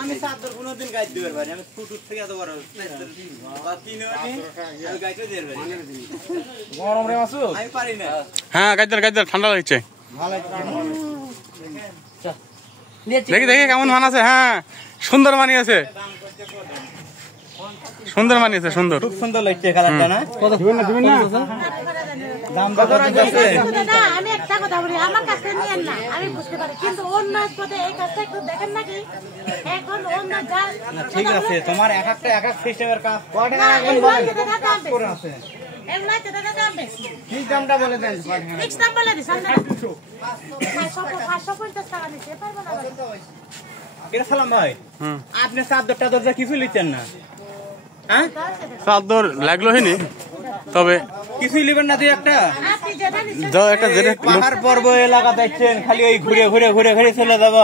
আমি সাতর কোনদিন গাইড দিবার পারি আমি ফুটুর থেকে এত বড় তিন আমি গাইতে দিবার পারি গরম রে মাসু আমি পারি না হ্যাঁ গাইদার ঠান্ডা লাগছে ভালো দেখি দেখি কেমন মান আছে হ্যাঁ সুন্দর মানিয়েছে সুন্দর মানিয়েছে সুন্দর খুব সুন্দর লাগছে কালারটা না কত দিবেন না দাম কত আছে দাদা আমি একটা কথা বলি আমার কাছে নিয়েন না আমি বুঝতে পারি কিন্তু অন্য পদে এই কাজটা একটু দেখেন নাকি এখন অন্য যা ঠিক আছে তোমার এক এক সিস্টেমের কাজ কত টাকা এখন বলেন করে আছে এগুলা তো দাদা দাম বেশি ঠিক দামটা বলে দেন ফিক্স দাম বলে দিছেন না 550 টাকা নিতে পারবো না কেন সালাম ভাই আপনি চাদরটা দরজা কিছু লিখছেন না হ্যাঁ চাদর লাগলো হয়নি তবে কিছুই নেবেন না দুই একটা আপনি যেটা নিছেন যাও একটা পাহাড় পর্ব এলাকা দেখছেন খালি ওই ঘুরে ঘুরে চলে যাবো